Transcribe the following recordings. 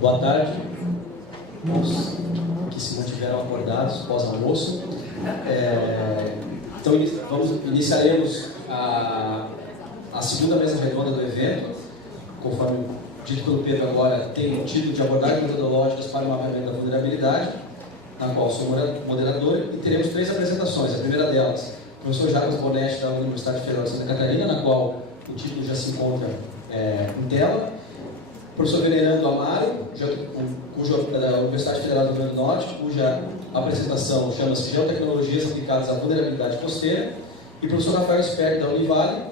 Boa tarde, os que se mantiveram acordados pós-almoço. Então, iniciaremos a segunda mesa redonda do evento, conforme dito pelo Pedro agora, tem o título de abordagens metodológicas para o mapeamento da vulnerabilidade, na qual sou moderador, e teremos 3 apresentações. A primeira delas, o professor Jarbas Bonetti, da Universidade Federal de Santa Catarina, na qual o título já se encontra em tela. O professor Venerando Amaro, da Universidade Federal do Rio Grande do Norte, cuja apresentação chama-se Geotecnologias aplicadas à vulnerabilidade costeira. E o professor Rafael Sperg, da Univale,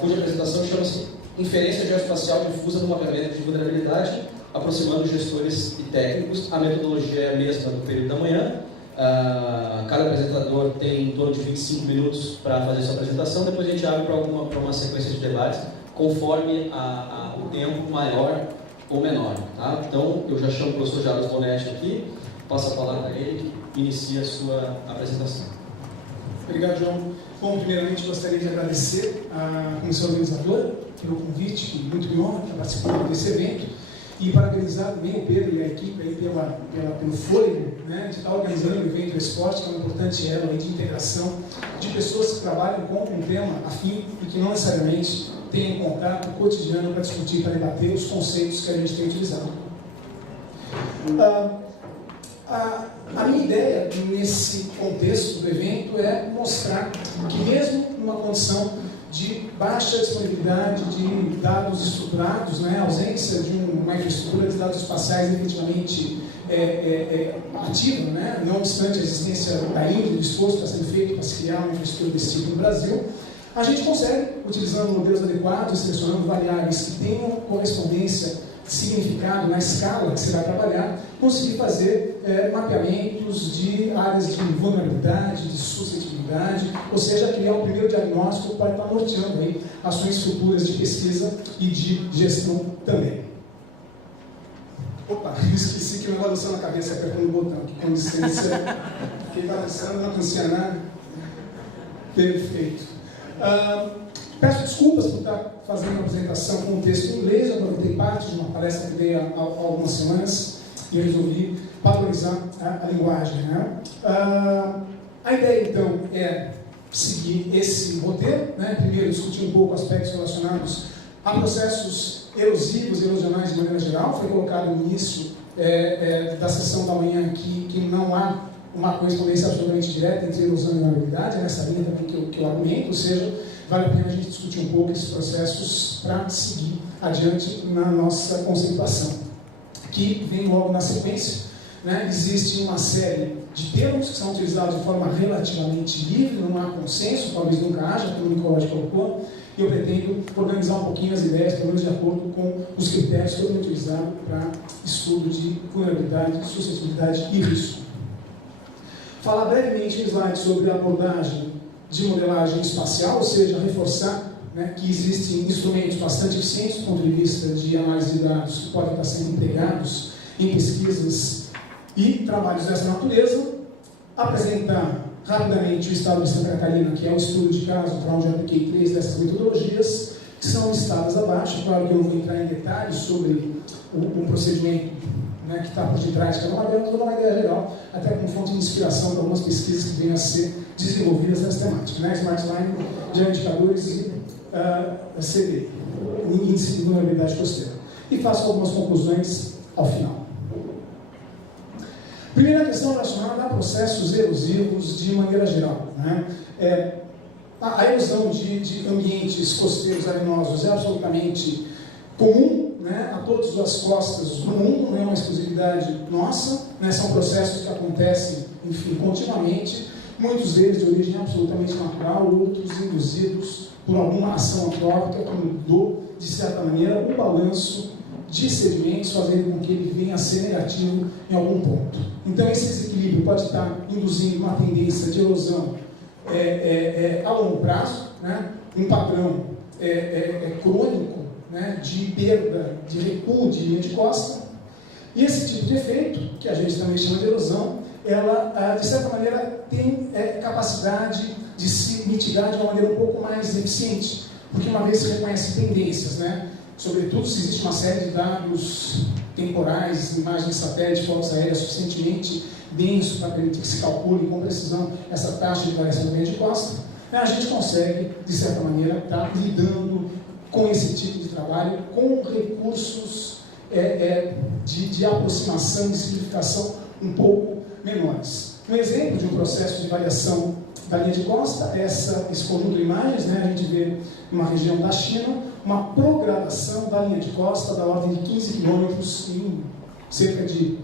cuja apresentação chama-se Inferência Geoespacial Difusa no Mapeamento de Vulnerabilidade, aproximando gestores e técnicos. A metodologia é a mesma do período da manhã. Cada apresentador tem em torno de 25 minutos para fazer sua apresentação, depois a gente abre para uma sequência de debates, conforme o tempo maior ou menor. Tá? Então, eu já chamo o professor Jarbas Bonetti aqui, passo a palavra para ele, que inicia a sua apresentação. Obrigado, João. Bom, primeiramente gostaria de agradecer à comissão organizadora pelo convite, que muito me honra estar participando desse evento, e parabenizar também o Pedro e a equipe aí pelo fôlego, né, de estar organizando o evento do esporte, que é uma importante elo de integração de pessoas que trabalham com um tema afim e que não necessariamente têm um contato cotidiano para discutir, para debater os conceitos que a gente tem utilizado. A minha ideia nesse contexto do evento é mostrar que mesmo numa condição de baixa disponibilidade de dados estruturados, né, ausência de uma infraestrutura de dados espaciais efetivamente ativa, né, não obstante a existência da índice, do esforço que está sendo feito para se criar uma infraestrutura desse tipo no Brasil, a gente consegue, utilizando modelos adequados, selecionando variáveis que tenham correspondência, significado na escala que se vai trabalhar, conseguir fazer mapeamentos de áreas de vulnerabilidade, de suscetibilidade, ou seja, criar um primeiro diagnóstico para estar norteando aí ações futuras de pesquisa e de gestão também. Opa, esqueci que o meu balançou na cabeça apertando o botão, que com licença, fiquei balançando, não anuncia nada. Perfeito. Peço desculpas por estar fazendo uma apresentação com um texto em inglês. Eu aproveitei parte de uma palestra que dei há algumas semanas e eu resolvi padronizar a linguagem. Né? A ideia, então, é seguir esse roteiro. Né? Primeiro, discutir um pouco aspectos relacionados a processos erosivos e erosionais de maneira geral. Foi colocado no início da sessão da manhã aqui que não há uma correspondência absolutamente direta entre erosão e vulnerabilidade. É nessa linha também que eu argumento, ou seja, vale a pena a gente discutir um pouco esses processos para seguir adiante na nossa conceituação, que vem logo na sequência. Né? Existe uma série de termos que são utilizados de forma relativamente livre, não há consenso, talvez nunca haja, como o Nicolau colocou, e eu pretendo organizar um pouquinho as ideias, pelo menos de acordo com os critérios que eu tenho utilizado para estudo de vulnerabilidade, suscetibilidade e risco. Falar brevemente em slide sobre a abordagem de modelagem espacial, ou seja, reforçar, né, que existem instrumentos bastante eficientes do ponto de vista de análise de dados que podem estar sendo empregados em pesquisas e trabalhos dessa natureza, apresentar rapidamente o estado de Santa Catarina, que é o estudo de caso para onde eu apliquei 3 dessas metodologias, que são listadas abaixo. Claro que eu não vou entrar em detalhes sobre o procedimento, né, que está por detrás, que é uma ideia geral, até como fonte de inspiração para algumas pesquisas que venham a ser desenvolvidas nessa temática, né? Smart Line de indicadores e CD, Índice de Vulnerabilidade Costeira. E faço algumas conclusões ao final. Primeira questão relacionada a processos erosivos de maneira geral. Né? A erosão de ambientes costeiros arenosos é absolutamente comum, né, a todas as costas do mundo, não é uma exclusividade nossa, né, são processos que acontecem, enfim, continuamente, muitos deles de origem absolutamente natural, outros induzidos por alguma ação antrópica que mudou, de certa maneira, o balanço de sedimentos, fazendo com que ele venha a ser negativo em algum ponto. Então, esse desequilíbrio pode estar induzindo uma tendência de erosão a longo prazo, né, um padrão crônico, né, de perda, de recuo de linha de costa, e esse tipo de efeito, que a gente também chama de erosão, ela, de certa maneira, tem capacidade de se mitigar de uma maneira um pouco mais eficiente, porque uma vez se reconhece tendências, né, sobretudo se existe uma série de dados temporais, imagens de satélite, fotos aéreas suficientemente denso para permitir que se calcule com precisão essa taxa de variação da linha de costa, a gente consegue, de certa maneira, estar lidando com esse tipo de trabalho, com recursos de aproximação, de simplificação um pouco menores. Um exemplo de um processo de variação da linha de costa é esse conjunto de imagens, a gente vê numa região da China, uma progradação da linha de costa da ordem de 15 quilômetros em cerca de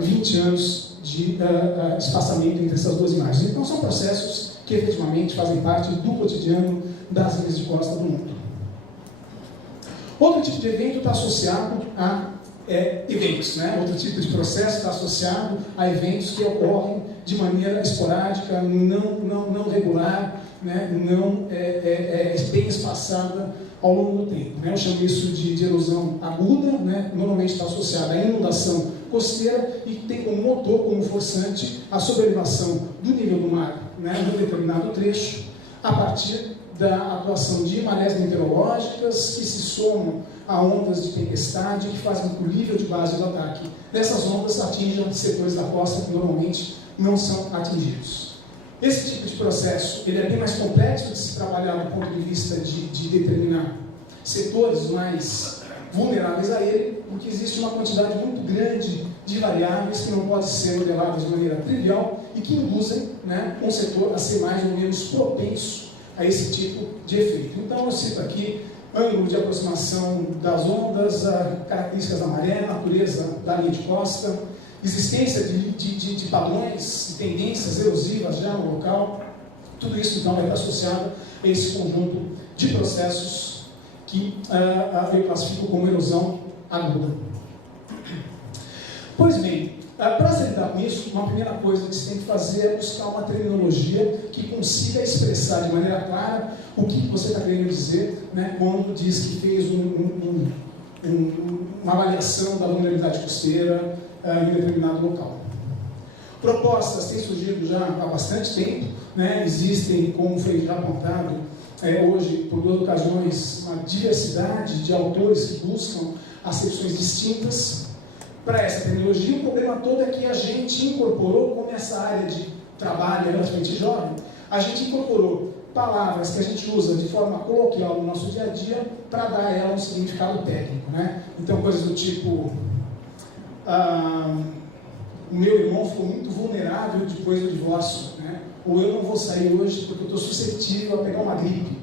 20 anos de espaçamento entre essas duas imagens. Então são processos que efetivamente fazem parte do cotidiano das linhas de costa do mundo. Outro tipo de evento está associado a eventos, Outro tipo de processo está associado a eventos que ocorrem de maneira esporádica, não regular, não bem espaçada ao longo do tempo. Eu chamo isso de erosão aguda, normalmente está associada à inundação costeira e tem como motor, como forçante, a sobrelevação do nível do mar, num determinado trecho, a partir da atuação de marés meteorológicas que se somam a ondas de tempestade que fazem com que o nível de base do ataque dessas ondas atinja setores da costa que normalmente não são atingidos. Esse tipo de processo ele é bem mais complexo de se trabalhar do ponto de vista de determinar setores mais vulneráveis a ele, porque existe uma quantidade muito grande de variáveis que não podem ser modeladas de maneira trivial e que induzem um setor a ser mais ou menos propenso a esse tipo de efeito. Então eu cito aqui ângulo de aproximação das ondas, características da maré, natureza da linha de costa, existência de padrões e tendências erosivas já no local. Tudo isso então vai estar associado a esse conjunto de processos que eu classifico como erosão aguda. Pois bem, para se lidar com isso, uma primeira coisa que você tem que fazer é buscar uma terminologia que consiga expressar de maneira clara o que você está querendo dizer, quando diz que fez uma avaliação da vulnerabilidade costeira em determinado local. Propostas têm surgido já há bastante tempo, existem, como foi já apontado, hoje, por duas ocasiões, uma diversidade de autores que buscam acepções distintas para essa terminologia. O problema todo é que a gente incorporou, como essa área de trabalho é relativamente jovem, a gente incorporou palavras que a gente usa de forma coloquial no nosso dia a dia para dar a ela um significado técnico. Então, coisas do tipo, o meu irmão ficou muito vulnerável depois do divórcio, ou eu não vou sair hoje porque eu estou suscetível a pegar uma gripe,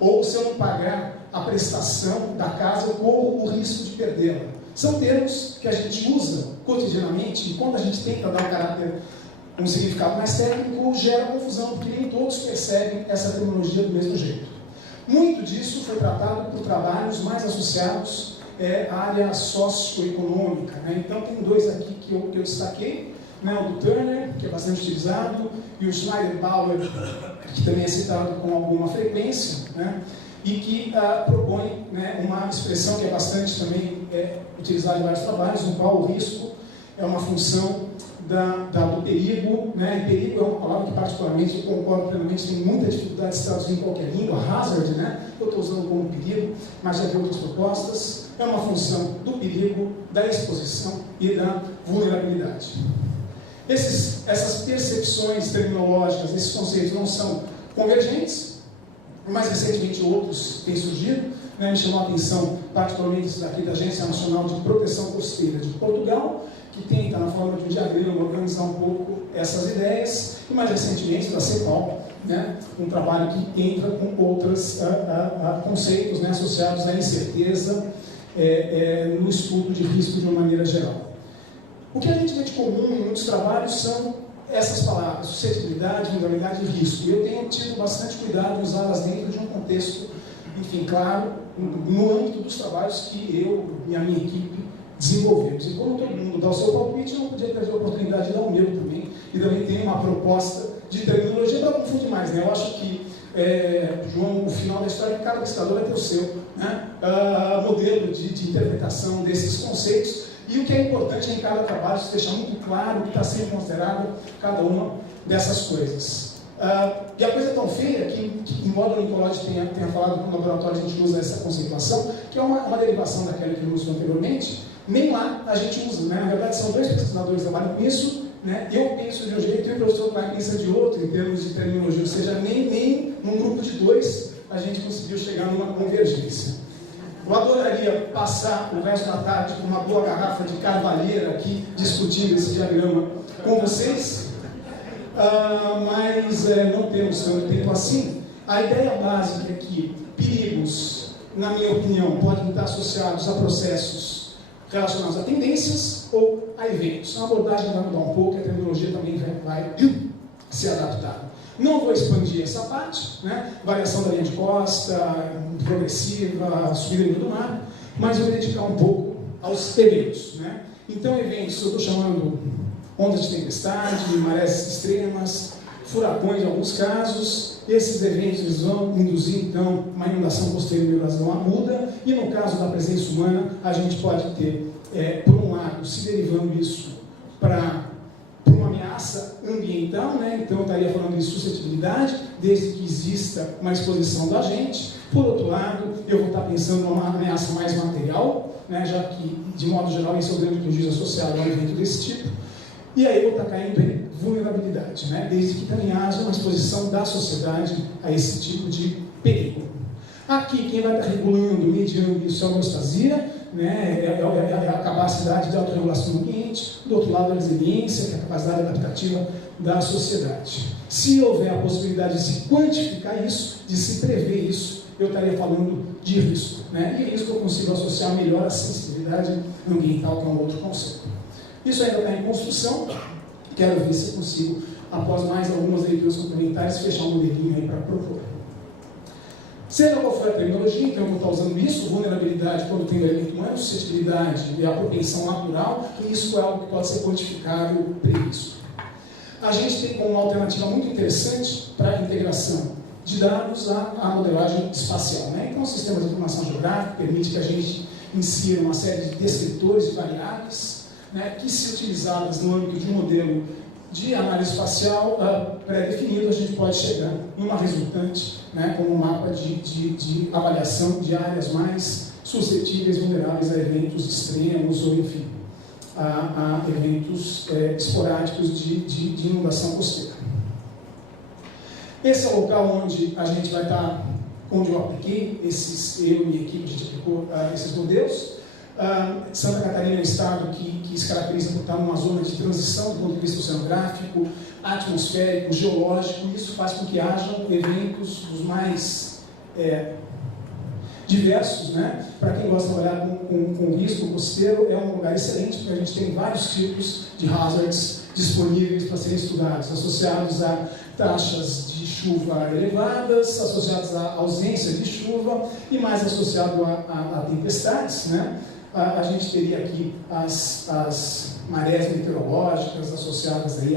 ou se eu não pagar a prestação da casa, eu corro o risco de perdê-la. São termos que a gente usa cotidianamente e quando a gente tenta dar um significado mais técnico, gera confusão, porque nem todos percebem essa terminologia do mesmo jeito. Muito disso foi tratado por trabalhos mais associados à área socioeconômica. Então, tem dois aqui que eu destaquei, o do Turner, que é bastante utilizado, e o Schneider-Bauer, que também é citado com alguma frequência, e que propõe uma expressão que é bastante também utilizada em vários trabalhos, no qual o risco é uma função do perigo, e perigo é uma palavra que particularmente eu concordo plenamente, tem muita dificuldade de se traduzir em qualquer língua. Hazard, eu estou usando como perigo, mas já tem outras propostas, é uma função do perigo, da exposição e da vulnerabilidade. Essas percepções terminológicas, esses conceitos não são convergentes. Mais recentemente outros têm surgido, me chamou a atenção particularmente esse daqui da Agência Nacional de Proteção Costeira de Portugal, que tenta, na forma de um diagrama, organizar um pouco essas ideias, e mais recentemente da CEPAL, um trabalho que entra com outros conceitos associados à incerteza no estudo de risco de uma maneira geral. O que a gente vê de comum em muitos trabalhos são essas palavras, suscetibilidade, vulnerabilidade e risco. Eu tenho tido bastante cuidado em usá-las dentro de um contexto, enfim, claro, no âmbito dos trabalhos que eu e a minha equipe desenvolvemos. E como todo mundo dá o seu palpite, eu não podia perder a oportunidade de dar o meu também, e também tem uma proposta de terminologia para não confundir mais. Eu acho que, João, o final da história é que cada pescador vai ter o seu modelo de interpretação desses conceitos. E o que é importante em cada trabalho é deixar muito claro o que está sendo considerado cada uma dessas coisas. E a coisa é tão feia que embora o Nicolodi tenha falado que no laboratório a gente usa essa conceituação, que é uma derivação daquela que ele usou anteriormente, nem lá a gente usa, né? Na verdade, são dois pesquisadores que trabalham com isso, né? Eu penso de um jeito e o professor Klein pensa de outro, em termos de terminologia, ou seja, nem num grupo de dois a gente conseguiu chegar numa convergência. Eu adoraria passar o resto da tarde com uma boa garrafa de carvalheira aqui, discutindo esse diagrama com vocês, mas não temos tanto tempo assim. A ideia básica é que perigos, na minha opinião, podem estar associados a processos relacionados a tendências ou a eventos. A abordagem vai mudar um pouco, a terminologia também vai se adaptar. Não vou expandir essa parte, né? Variação da linha de costa, progressiva, subida do nível do mar, mas vou dedicar um pouco aos eventos, né? Então, eventos, eu estou chamando ondas de tempestade, marés extremas, furacões em alguns casos. Esses eventos eles vão induzir, então, uma inundação posterior da uma muda, e no caso da presença humana, a gente pode ter, por um lado, se derivando isso para uma ameaça ambiental, né? Então eu estaria falando de suscetibilidade, desde que exista uma exposição da gente. Por outro lado, eu vou estar pensando numa ameaça mais material, né? Já que, de modo geral, esse é o grande prejuízo associado a um evento desse tipo. E aí eu vou estar caindo em vulnerabilidade, né? Desde que também haja uma exposição da sociedade a esse tipo de perigo. Aqui, quem vai estar regulando, mediando isso é a homeostasia, né? É a capacidade de autorregulação do ambiente. Do outro lado, a resiliência, que é a capacidade adaptativa da sociedade. Se houver a possibilidade de se quantificar isso, de se prever isso, eu estaria falando de risco, né? E risco eu consigo associar melhor à sensibilidade ambiental, que é um outro conceito. Isso ainda está em construção. Quero ver se consigo, após mais algumas leituras complementares, fechar um modelinho aí para propor. Seja qual for a terminologia, então eu vou estar usando isso, vulnerabilidade quando tem elemento humano, suscetibilidade é a propensão natural, e isso é algo que pode ser quantificado, previsto. A gente tem como uma alternativa muito interessante para a integração de dados a modelagem espacial, né? Então o sistema de informação geográfica permite que a gente insira uma série de descritores e variáveis, né, que, se utilizadas no âmbito de um modelo de análise espacial pré-definido, a gente pode chegar em uma resultante, né, como um mapa de avaliação de áreas mais suscetíveis, vulneráveis a eventos extremos ou, enfim, a eventos esporádicos de inundação costeira. Esse é o local onde a gente vai estar, onde eu apliquei eu e minha equipe, a gente aplicou esses modelos. Santa Catarina é um estado que se caracteriza por estar numa zona de transição do ponto de vista oceanográfico, atmosférico, geológico, e isso faz com que hajam eventos dos mais diversos, né? Para quem gosta de trabalhar com risco costeiro, é um lugar excelente, porque a gente tem vários tipos de hazards disponíveis para serem estudados, associados a taxas de chuva elevadas, associados à ausência de chuva e mais associado a tempestades, né? A gente teria aqui as marés meteorológicas associadas aí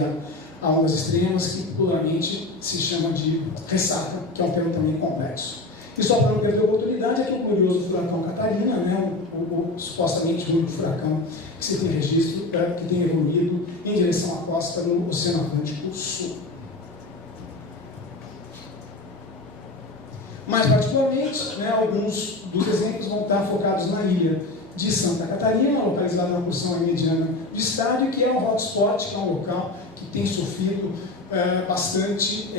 a ondas extremas, que popularmente se chama de ressaca, que é um termo também complexo. E só para não perder a oportunidade, aqui o curioso furacão Catarina, né, o supostamente único furacão que se tem registro, que tem evoluído em direção à costa no Oceano Atlântico Sul. Mais particularmente, né, alguns dos exemplos vão estar focados na ilha de Santa Catarina, localizada na porção mediana do estado, que é um hotspot, que é um local que tem sofrido bastante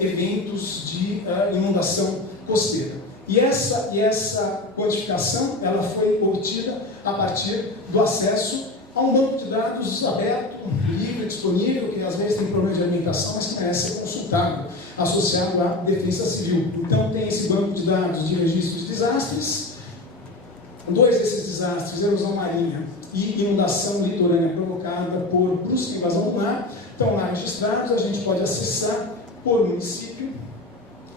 eventos de inundação costeira. E essa quantificação ela foi obtida a partir do acesso a um banco de dados aberto, livre, disponível, que às vezes tem problema de alimentação, mas que merece ser consultado, associado à defesa civil. Então tem esse banco de dados de registros de desastres. Dois desses desastres, erosão marinha e inundação litorânea provocada por brusca invasão do mar, estão lá registrados. A gente pode acessar por município.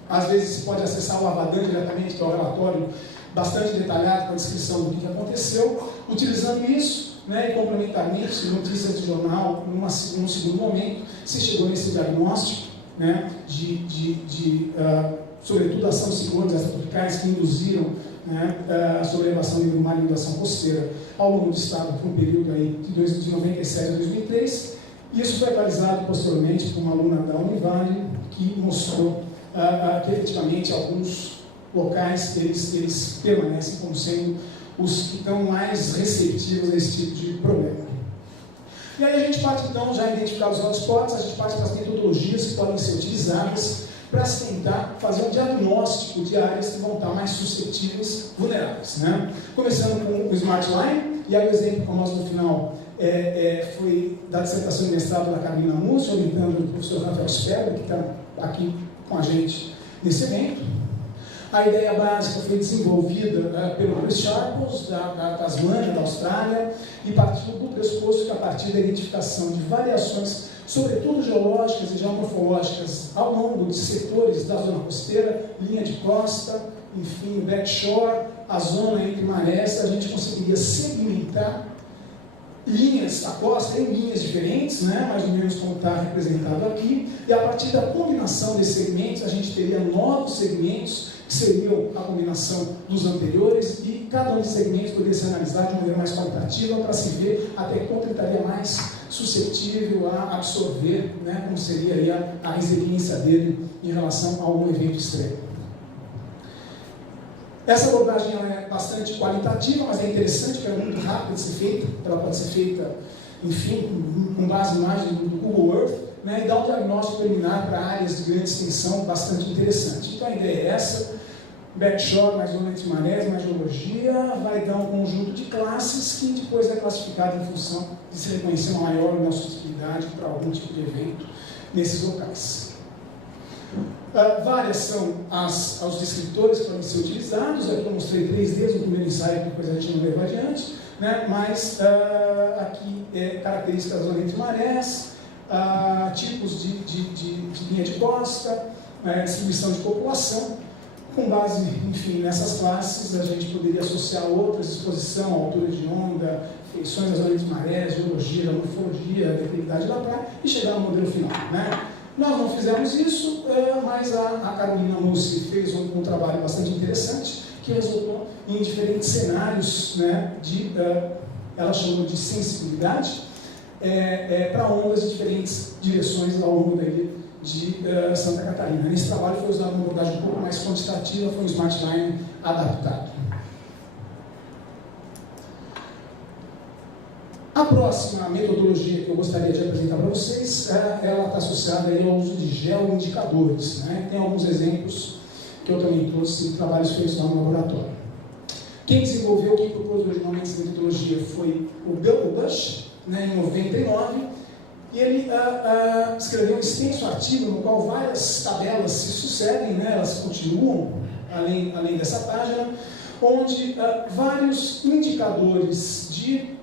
Às vezes se pode acessar o Avadan diretamente, que é o relatório bastante detalhado com a descrição do que aconteceu. Utilizando isso, né, e complementarmente, notícias de jornal, num segundo momento, se chegou nesse diagnóstico, né, sobretudo ação de ciclones extratropicais que induziram, né, a sobrelevação do mar e inundação costeira ao longo do estado por um período aí de 97 a 2003, Isso foi atualizado posteriormente por uma aluna da Univale, que mostrou que efetivamente alguns locais eles permanecem como sendo os que estão mais receptivos a esse tipo de problema. E aí a gente parte então, já identificar os hotspots, a gente parte para as metodologias que podem ser utilizadas para se tentar fazer um diagnóstico de áreas que vão estar mais suscetíveis, vulneráveis, né? Começando com o Smart Line, e aí o exemplo famoso no final foi da dissertação de mestrado da Carolina Mussi, orientando o professor Rafael Sperber, que está aqui com a gente nesse evento. A ideia básica foi desenvolvida pelo Chris Sharples, da Tasmânia, da Austrália, e partiu do pressuposto que, a partir da identificação de variações, sobretudo geológicas e geomorfológicas, ao longo de setores da zona costeira, linha de costa, enfim, backshore, a zona entre marés, a gente conseguiria segmentar linhas, a costa em linhas diferentes, né, mais ou menos como está representado aqui, e a partir da combinação desses segmentos, a gente teria novos segmentos, que seriam a combinação dos anteriores, e cada um desses segmentos poderia ser analisado de maneira mais qualitativa para se ver até que ponto ele estaria mais suscetível a absorver, né, como seria aí a resiliência dele em relação a algum evento extremo. Essa abordagem é bastante qualitativa, mas é interessante, porque é muito rápida de ser feita, ela pode ser feita, enfim, com base em imagens do Google Earth, né, e dá um diagnóstico preliminar para áreas de grande extensão bastante interessante. Então a ideia é essa: backshore, mais zona de marés, mais geologia, vai dar um conjunto de classes que depois é classificado em função de se reconhecer uma maior ou menor suscetibilidade para algum tipo de evento nesses locais. Várias são os descriptores que podem ser utilizados. Aqui eu mostrei 3 desde o primeiro ensaio, que depois a gente não leva adiante, né? Mas aqui características da zona entre marés, tipos de linha de costa, distribuição de população. Com base, enfim, nessas classes, a gente poderia associar outras: exposição, altura de onda, feições das zonas de marés, geologia, morfologia, declividade da praia, e chegar no modelo final, né? Nós não fizemos isso, mas a Carolina Mussi fez um trabalho bastante interessante, que resultou em diferentes cenários, né, ela chamou de sensibilidade, para ondas de diferentes direções ao longo da ilha de Santa Catarina. Nesse trabalho foi usada uma abordagem um pouco mais quantitativa, foi um Smart Line adaptado. A próxima metodologia que eu gostaria de apresentar para vocês, ela está associada aí ao uso de geoindicadores, né? Tem alguns exemplos que eu também trouxe de trabalhos feitos lá no laboratório. Quem desenvolveu, quem propôs originalmente essa metodologia foi o Bush, né, em 99, e ele escreveu um extenso artigo no qual várias tabelas se sucedem, né, elas continuam além dessa página, onde vários indicadores de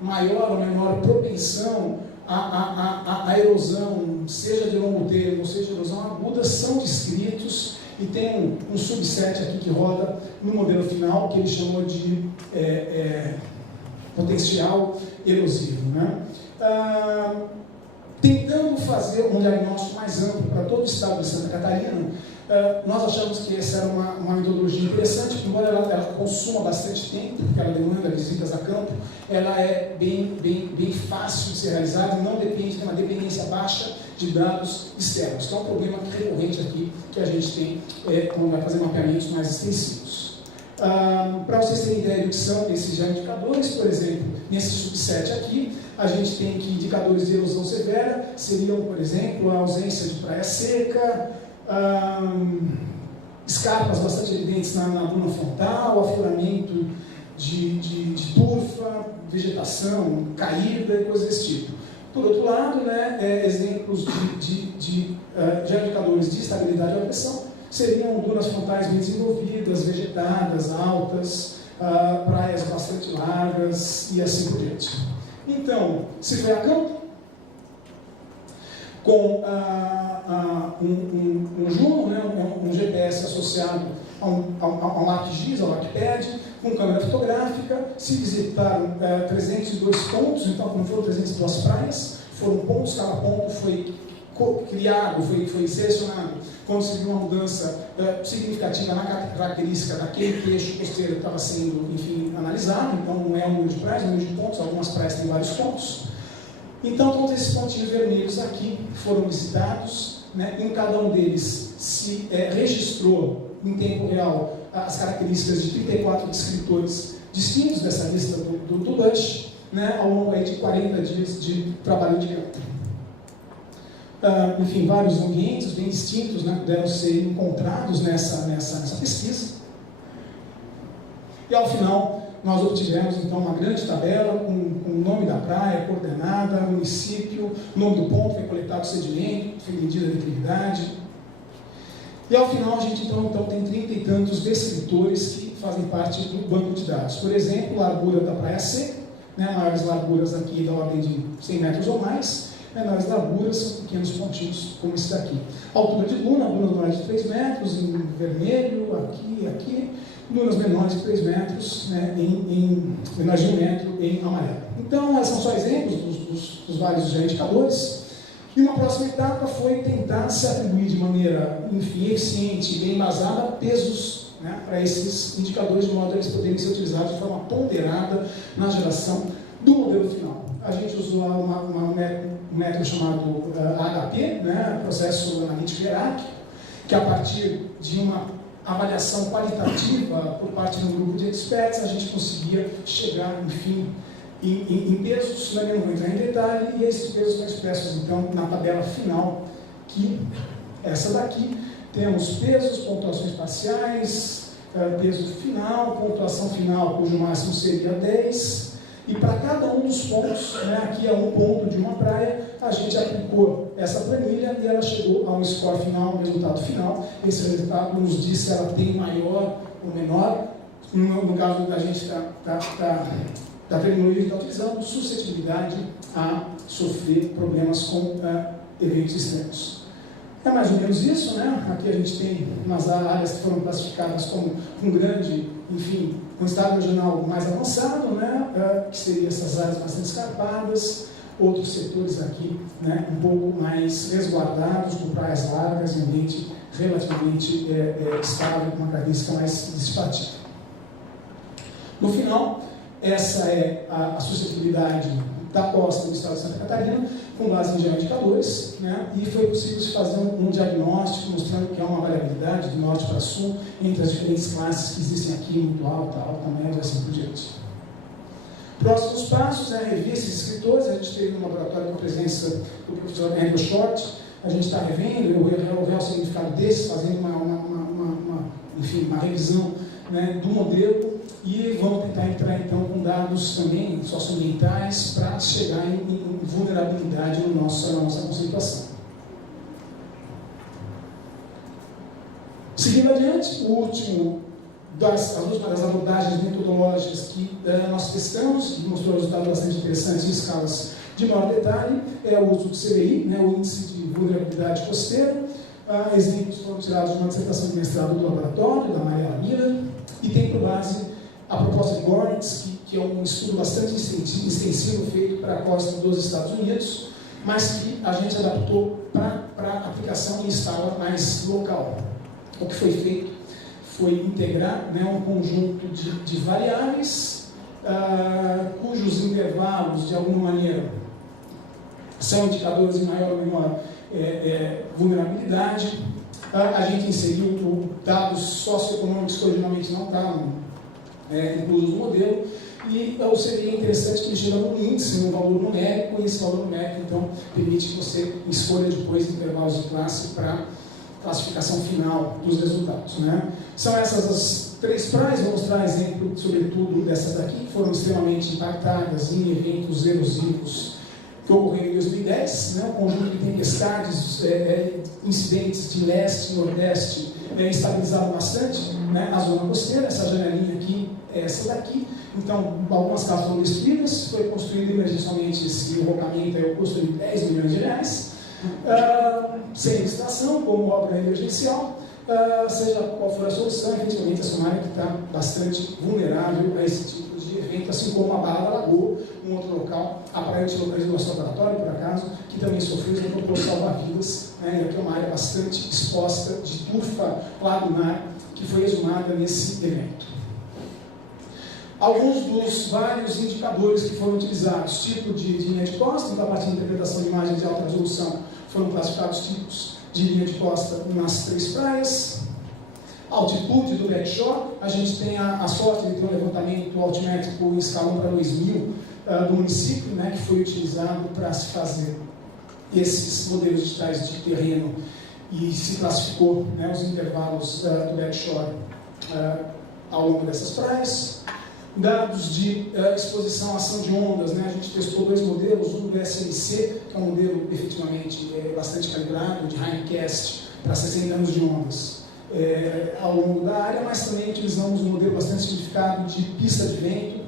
maior ou menor propensão à erosão, seja de longo termo ou seja de erosão aguda, são descritos, e tem um subset aqui que roda no modelo final, que ele chamou de potencial erosivo, né? Tentando fazer um diagnóstico mais amplo para todo o estado de Santa Catarina, nós achamos que essa era uma metodologia interessante, porque embora ela consuma bastante tempo, porque ela demanda visitas a campo, ela é bem fácil de ser realizada e não depende de uma dependência baixa de dados externos, que é um problema recorrente aqui que a gente tem quando vai fazer mapeamentos mais extensivos. Para vocês terem ideia do que são esses indicadores, por exemplo, nesse subset aqui, a gente tem que indicadores de erosão severa seriam, por exemplo, a ausência de praia seca, escarpas bastante evidentes na duna frontal, afloramento de turfa, vegetação caída e coisas desse tipo. Por outro lado, né, exemplos de indicadores de estabilidade da pressão seriam dunas frontais bem desenvolvidas, vegetadas, altas, praias bastante largas e assim por diante. Então, se foi a campo, com um Juno, né, um GPS associado a um ArcGIS, ao ArcPad, com câmera fotográfica, se visitaram 302 pontos, então não foram 302 praias, foram pontos, cada ponto foi criado, foi selecionado quando se viu uma mudança significativa na característica daquele trecho costeiro que estava sendo, enfim, analisado. Então não é o número de praias, é o número de pontos, algumas praias têm vários pontos. Então, todos esses pontinhos vermelhos aqui foram visitados, né? Em cada um deles se registrou em tempo real as características de 34 descritores distintos dessa lista do Bush, né? Ao longo aí de 40 dias de trabalho de campo. Enfim, vários ambientes bem distintos, né, puderam ser encontrados nessa pesquisa. E ao final, nós obtivemos então uma grande tabela com o nome da praia, coordenada, município, nome do ponto, foi coletado o sedimento, foi medida a legibilidade. E ao final, a gente então tem 30 e tantos descritores que fazem parte do banco de dados. Por exemplo, largura da praia seca, né, maiores larguras aqui da ordem de 100 metros ou mais. Menores larguras são pequenos pontinhos, como esse daqui. Altura de dunas menores de 3 metros, em vermelho, aqui e aqui. Dunas menores de 3 metros, né, menores de 1 metro em amarelo. Então, esses são só exemplos dos vários já indicadores. E uma próxima etapa foi tentar se atribuir de maneira, enfim, eficiente e bem embasada pesos, né, para esses indicadores, de modo a eles poderem ser utilizados de forma ponderada na geração do modelo final. A gente usou um método chamado HP, né, processo analítico hierárquico, que a partir de uma avaliação qualitativa por parte de um grupo de experts, a gente conseguia chegar, enfim, em pesos, né, não vou entrar em detalhe, e esses pesos são expressos, então, na tabela final, que essa daqui, temos pesos, pontuações parciais, peso final, pontuação final, cujo máximo seria 10, e para cada um dos pontos, né, aqui é um ponto de uma praia, a gente aplicou essa planilha e ela chegou a um score final, um resultado final. Esse resultado nos diz se ela tem maior ou menor, no caso da gente da terminologia que está utilizando, suscetibilidade a sofrer problemas com eventos extremos. É mais ou menos isso, né? Aqui a gente tem umas áreas que foram classificadas como um grande, enfim, um estado regional mais avançado, né? Que seriam essas áreas bastante escarpadas, outros setores aqui, né? Um pouco mais resguardados, com praias largas e ambiente relativamente estável, com uma característica mais dissipativa. No final, essa é a suscetibilidade da costa do estado de Santa Catarina, com base em geoindicadores, né? E foi possível se fazer um diagnóstico mostrando que há uma variabilidade do norte para sul entre as diferentes classes que existem aqui, muito alta, média, assim por diante. Próximos passos é rever esses escritores. A gente teve no laboratório com a presença do professor Andrew Short, a gente está revendo o real significado desses, fazendo uma revisão, né, do modelo, e vamos tentar entrar então com dados também socioambientais para chegar em vulnerabilidade na nossa conceituação. Seguindo adiante, as últimas abordagens metodológicas que nós testamos, que mostrou resultados bastante interessantes em escalas de maior detalhe, é o uso do CVI, né, o Índice de Vulnerabilidade Costeira. Exemplos foram tirados de uma dissertação de mestrado do laboratório, da Maria Lamira, e tem por base a proposta de Gornitz, que é um estudo bastante extensivo feito para a costa dos Estados Unidos, mas que a gente adaptou para aplicação em escala mais local. O que foi feito foi integrar, né, um conjunto de variáveis cujos intervalos, de alguma maneira, são indicadores de maior ou menor vulnerabilidade. A gente inseriu dados socioeconômicos que originalmente não estavam inclusos no modelo, e o CVI é interessante que ele chega num índice, num valor numérico, e esse valor numérico, então, permite que você escolha depois intervalos de classe para classificação final dos resultados, né? São essas as 3 praias. Vou mostrar exemplo, sobretudo, dessas daqui, que foram extremamente impactadas em eventos erosivos que ocorreram em 2010, né? Um conjunto de tempestades, incidentes de leste e nordeste estabilizaram bastante, né, a zona costeira. Essa janelinha aqui é essa daqui. Então, algumas casas foram destruídas, foi construído emergencialmente esse enrocamento, custou de 10 milhões de reais, sem licitação, como obra emergencial. Seja qual for a solução, efetivamente essa é uma área que está bastante vulnerável a esse tipo de evento, assim como a Barra da Lagoa, um outro local, a praia de locais do nosso laboratório, por acaso, que também sofreu e propôs salvar-vidas, né? E aqui é uma área bastante exposta de turfa lagunar que foi exumada nesse evento. alguns dos vários indicadores que foram utilizados. Tipo de linha de costa, então a partir da interpretação de imagens de alta resolução foram classificados tipos de linha de costa nas 3 praias. Altitude do backshore, a gente tem a sorte de ter um levantamento altimétrico em escalão para 2000 do município, né, que foi utilizado para se fazer esses modelos digitais de terreno e se classificou, né, os intervalos do backshore ao longo dessas praias. Dados de exposição à ação de ondas, né, a gente testou 2 modelos, um do SMC, que é um modelo efetivamente bastante calibrado, de Hindcast, para 60 anos de ondas. Ao longo da área, mas também utilizamos um modelo bastante simplificado de pista de vento,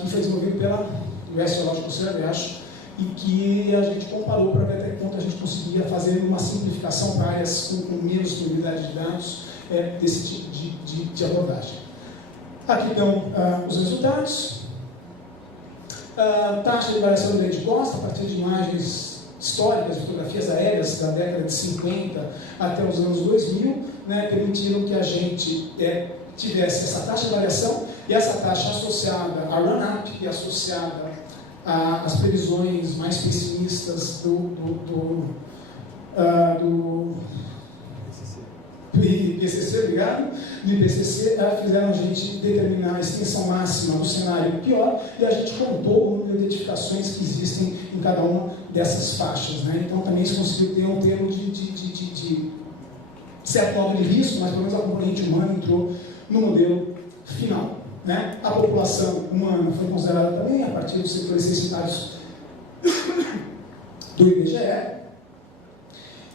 que foi desenvolvido pela US Geological Survey, acho, e que a gente comparou para ver até que ponto a gente conseguia fazer uma simplificação para áreas com menos disponibilidade de dados desse tipo de abordagem. Aqui estão os resultados. Taxa de variação de linha de costa, a partir de imagens históricas, de fotografias aéreas da década de 50 até os anos 2000, né, permitiram que a gente tivesse essa taxa de variação e essa taxa associada à run-up e associada às previsões mais pessimistas do IPCC, obrigado, do IPCC, fizeram a gente determinar a extensão máxima do cenário pior e a gente contou o número de edificações que existem em cada uma dessas faixas, né? Então também se conseguiu ter um termo de certo modo de risco, mas pelo menos a componente humana entrou no modelo final, né? A população humana foi considerada também a partir dos setores censitários do IBGE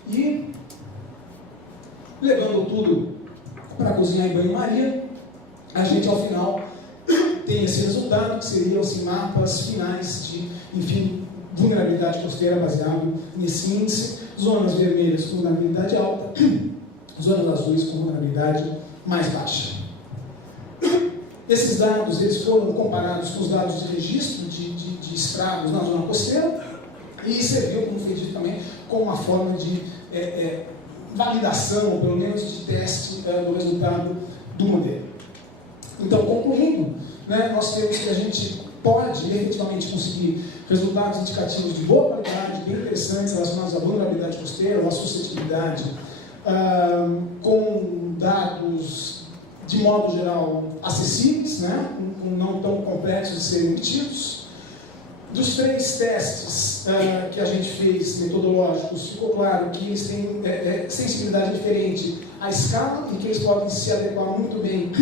e, levando tudo para cozinhar em banho-maria, a gente ao final tem esse resultado, que seriam assim, mapas finais de, enfim, vulnerabilidade costeira baseado nesse índice, zonas vermelhas com vulnerabilidade alta, zonas azuis com vulnerabilidade mais baixa. Esses dados eles foram comparados com os dados de registro de estragos na zona costeira e serviu, como foi dito também, como uma forma de validação, ou pelo menos de teste do resultado do modelo. Então, concluindo, né, nós temos que a gente pode efetivamente conseguir resultados indicativos de boa qualidade, bem interessantes, relacionados à vulnerabilidade costeira ou à suscetibilidade, com dados, de modo geral, acessíveis, né, não tão complexos de serem emitidos. Dos 3 testes que a gente fez, metodológicos, ficou claro que eles têm sensibilidade diferente à escala e que eles podem se adequar muito bem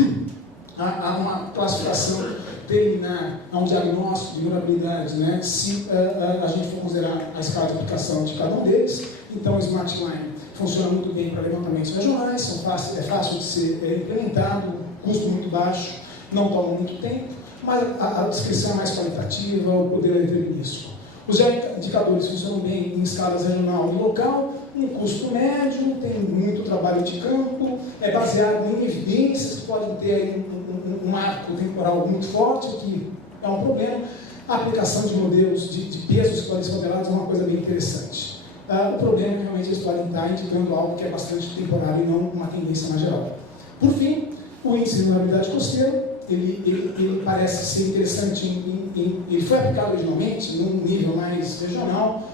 a uma classificação preliminar, a um diagnóstico de vulnerabilidade, né, se a gente for considerar a escala de aplicação de cada um deles. Então, o Smart Line funciona muito bem para levantamentos regionais, é fácil de ser implementado, custo muito baixo, não toma muito tempo, mas a descrição é mais qualitativa, o poder é determinístico. Os indicadores funcionam bem em escalas regional e local, um custo médio, tem muito trabalho de campo, é baseado em evidências que podem ter aí um marco temporal muito forte, o que é um problema. A aplicação de modelos de pesos que podem ser modelados é uma coisa bem interessante. O problema é que realmente eles podem estar indicando algo que é bastante temporário e não uma tendência mais geral. Por fim, o índice de vulnerabilidade costeira, ele parece ser interessante, ele foi aplicado originalmente num nível mais regional,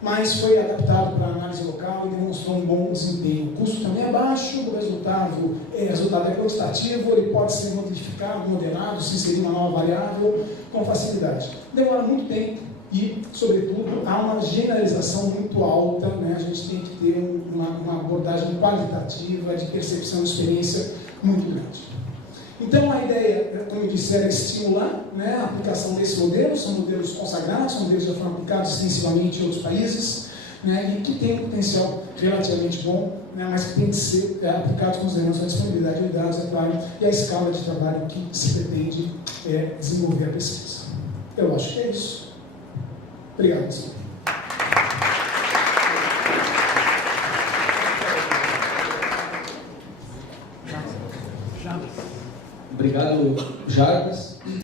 mas foi adaptado para análise local e demonstrou um bom desempenho. O custo também é baixo, o resultado é quantitativo, ele pode ser modificado, modelado, se inserir uma nova variável com facilidade. Demora muito tempo e, sobretudo, há uma generalização muito alta, né? A gente tem que ter uma abordagem qualitativa, de percepção de experiência muito grande. Então, a ideia, como eu disse, era estimular, né, a aplicação desse modelo. São modelos consagrados, são modelos que já foram aplicados extensivamente em outros países, né, e que têm um potencial relativamente bom, né, mas que tem que ser aplicados considerando a disponibilidade de dados, é claro, e a escala de trabalho que se pretende desenvolver a pesquisa. Eu acho que é isso. Obrigado, pessoal. Obrigado, Jarbas.